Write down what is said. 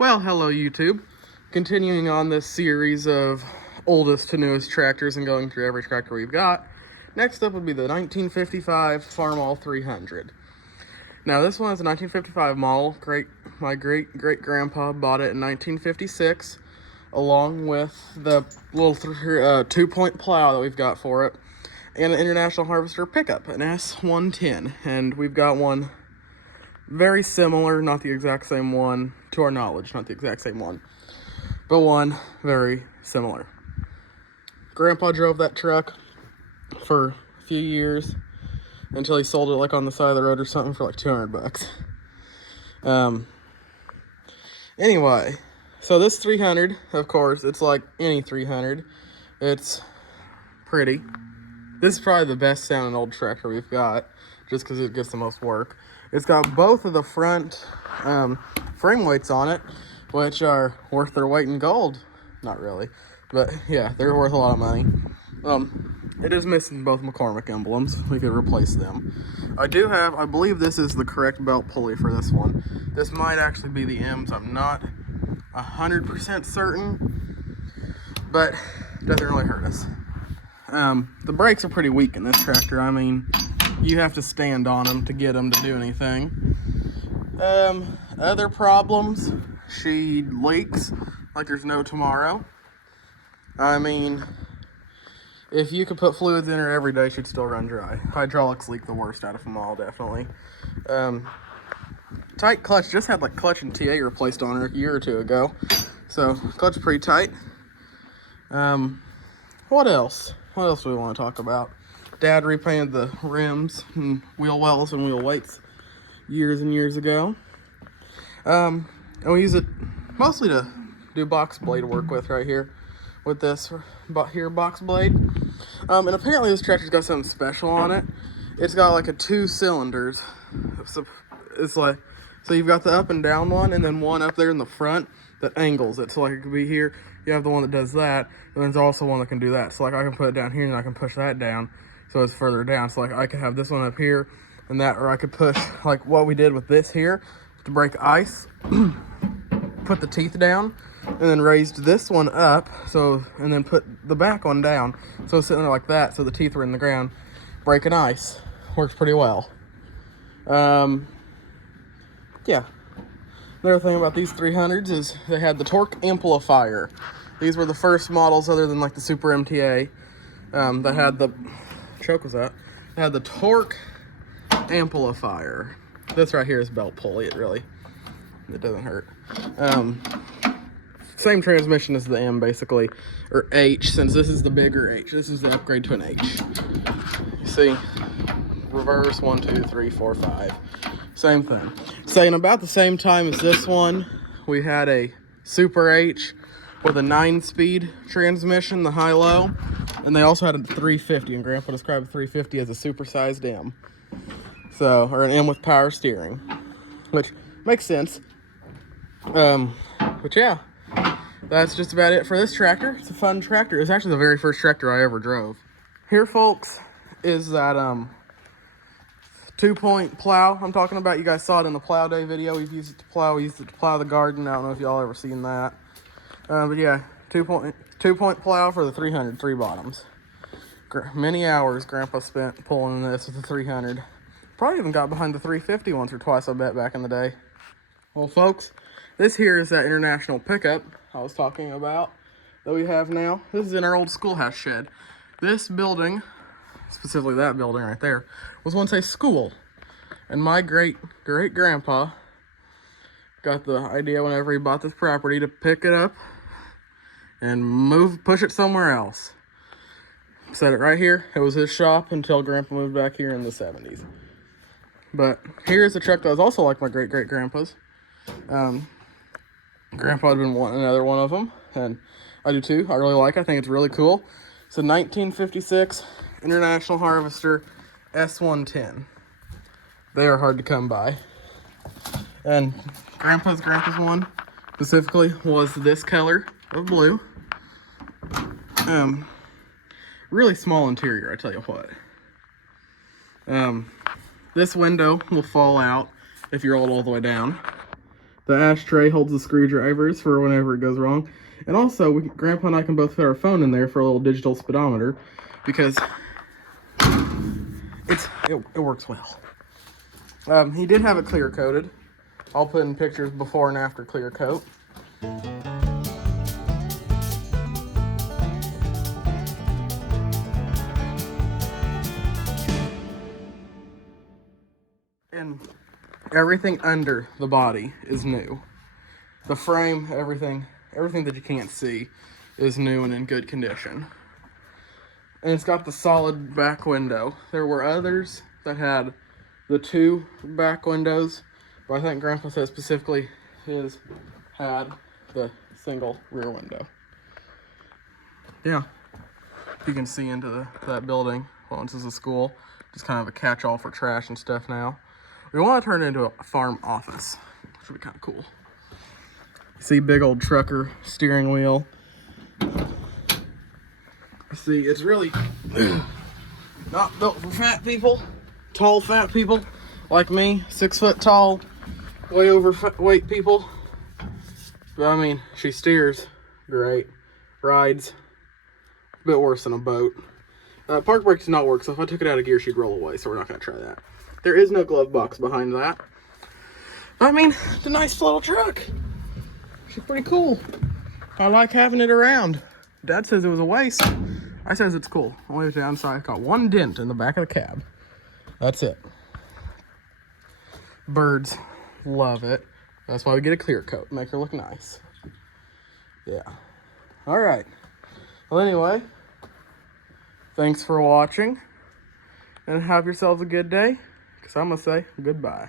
Well, hello YouTube. Continuing on this series of oldest to newest tractors and going through every tractor we've got. Next up would be the 1955 Farmall 300. Now this one is a 1955 model. My great-great-grandpa bought it in 1956, along with the little 2-point plow that we've got for it, and an International Harvester pickup, an S110. And we've got one very similar, not the exact same one, to our knowledge, not the exact same one, but one very similar. Grandpa drove that truck for a few years until he sold it like on the side of the road or something for like 200 bucks. Anyway, so this 300, of course, it's like any 300. It's pretty. This is probably the best sounding old tractor we've got, just because it gets the most work. It's got both of the front frame weights on it, which are worth their weight in gold. Not really, but yeah, they're worth a lot of money. It is missing both McCormick emblems. We could replace them. I believe this is the correct belt pulley for this one. This might actually be the M's. I'm not 100% certain, but it doesn't really hurt us. The brakes are pretty weak in this tractor. I mean, you have to stand on them to get them to do anything. Other problems, she leaks like there's no tomorrow. I mean, if you could put fluids in her every day, she'd still run dry. Hydraulics leak the worst out of them all, definitely. Tight clutch, just had like clutch and TA replaced on her a year or two ago. So, clutch pretty tight. What else? What else do we want to talk about? Dad repainted the rims and wheel wells and wheel weights years and years ago. And we use it mostly to do box blade work with right here, with this box blade. And apparently this tractor's got something special on it. It's got like 2 cylinders. So it's like, so you've got the up and down one, and then one up there in the front that angles it. So like it could be here, you have the one that does that, and there's also one that can do that. So like I can put it down here and I can push that down so it's further down. So like I could have this one up here and that, or I could push like what we did with this here to break ice, put the teeth down, and then raised this one up, so, and then put the back one down, so it's sitting there like that, so the teeth were in the ground, breaking ice. Works pretty well. Yeah. Another thing about these 300s is they had the torque amplifier. These were the first models, other than like the Super MTA, that had the, choke was that? They had the torque amplifier. This right here is belt pulley. It doesn't hurt. Same transmission as the M, basically, or H, since this is the bigger H. This is the upgrade to an H. You see, reverse 1, 2, 3, 4, 5. Same thing. Saying about the same time as this one, we had a Super H with a 9-speed transmission, the high-low, and they also had a 350, and Grandpa described 350 as a supersized M. So, or an M with power steering, which makes sense. But yeah, that's just about it for this tractor. It's a fun tractor. It's actually the very first tractor I ever drove. Here, folks, is that 2-point plow I'm talking about. You guys saw it in the plow day video. We've used it to plow. We used it to plow the garden. I don't know if y'all ever seen that. But yeah, 2-point plow for the 300, 3 bottoms. Many hours Grandpa spent pulling this with the 300. Probably even got behind the 350 once or twice, I bet, back in the day. Well, folks, this here is that International pickup I was talking about that we have now. This is in our old schoolhouse shed. This building, specifically that building right there, was once a school. And my great-great-grandpa got the idea whenever he bought this property to pick it up and push it somewhere else. Set it right here. It was his shop until Grandpa moved back here in the 70s. But here's a truck that was also like my great-great-grandpa's. Grandpa had been wanting another one of them, and I do too. I really like it. I think it's really cool. It's a 1956 International Harvester S110. They are hard to come by. And Grandpa's one specifically was this color of blue. Really small interior, I tell you what. This window will fall out if you roll it all the way down. The ashtray holds the screwdrivers for whenever it goes wrong. And also, Grandpa and I can both fit our phone in there for a little digital speedometer because it works well. He did have it clear coated. I'll put in pictures before and after clear coat. And everything under the body is new. The frame, everything that you can't see is new and in good condition. And it's got the solid back window. There were others that had the 2 back windows, but I think Grandpa said specifically his had the single rear window. Yeah, you can see into that building. Well, this is a school, just kind of a catch-all for trash and stuff now. We want to turn it into a farm office, which would be kind of cool. You see big old trucker steering wheel. You see, it's really not built for fat people, tall fat people like me, 6 foot tall, way overweight people. But I mean, she steers great, rides a bit worse than a boat. Park brake does not work, so if I took it out of gear, she'd roll away, so we're not going to try that. There is no glove box behind that. I mean, it's a nice little truck. She's pretty cool. I like having it around. Dad says it was a waste. I says it's cool. Only the downside, got 1 dent in the back of the cab. That's it. Birds love it. That's why we get a clear coat. Make her look nice. Yeah. All right. Well, anyway, thanks for watching. And have yourselves a good day. Because I'm going to say goodbye.